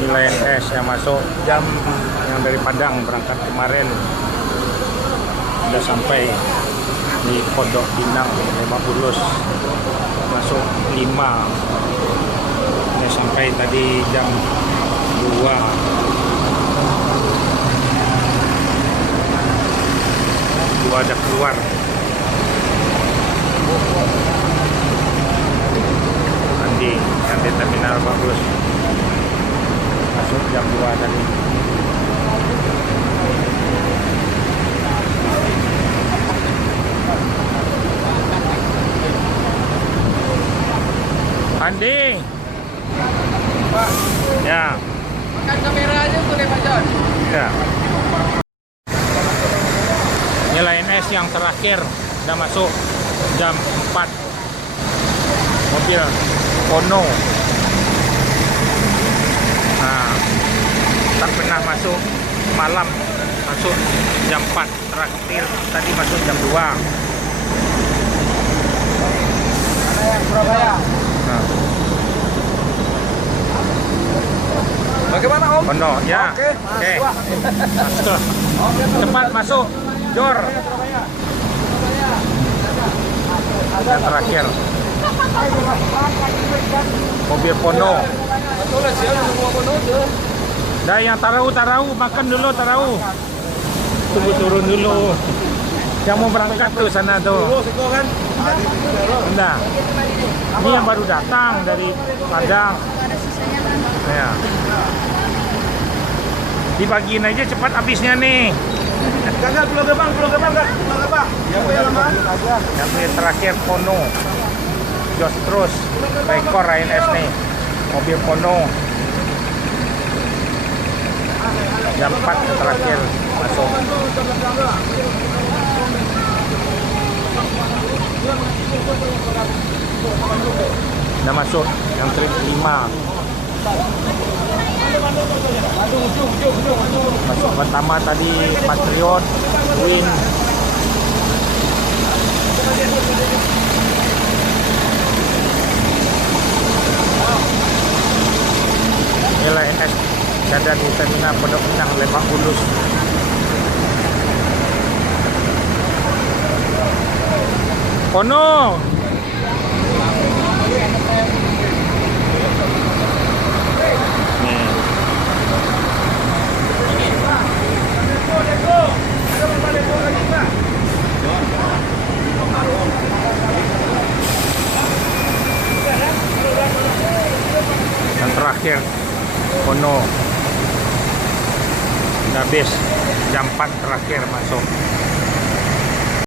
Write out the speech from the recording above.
Ini Lion S yang masuk jam yang dari Padang berangkat kemarin sudah sampai di Pondok Pinang Lebak Bulus, masuk 5. Sudah sampai tadi jam 2. Ada keluar. Nanti yang di terminal bagus masuk jam 2 tadi. Andi Pak, ya makan kamera aja boleh Pak John? ya. Ini Lion S yang terakhir sudah masuk jam 4. Mobil Ono. Nah, tak pernah masuk malam, masuk jam 4 terakhir, tadi masuk jam 2. Mana yang Surabaya? Nah, Bagaimana Om? Ono ya. Oke, Oke. masuk. Masuk. Cepat masuk. Jor. Yang terakhir mobil Pono. Betul lah siapa semua Pono tuh. Dah yang tarau makan dulu tarau. Tunggu turun dulu. Yang mau berangkat tuh sana tuh. kan? Nah, ini yang baru datang dari Padang. Ya. Dibagiin aja cepat habisnya nih. Gagal pulau Gebang kan? Pulau Gebang. Yang punya lama? Yang punya terakhir Pono. Jos terus. Rekor Lion S nih. Mobil Pono. Jam 4 terakhir masuk. Udah masuk yang trip 5. Masuk pertama tadi Patriot, Win. Ini Lion S ada di terminal Pondok Pinang Lebak Bulus. Ono. Yang terakhir Ono. Udah habis jam 4 terakhir masuk.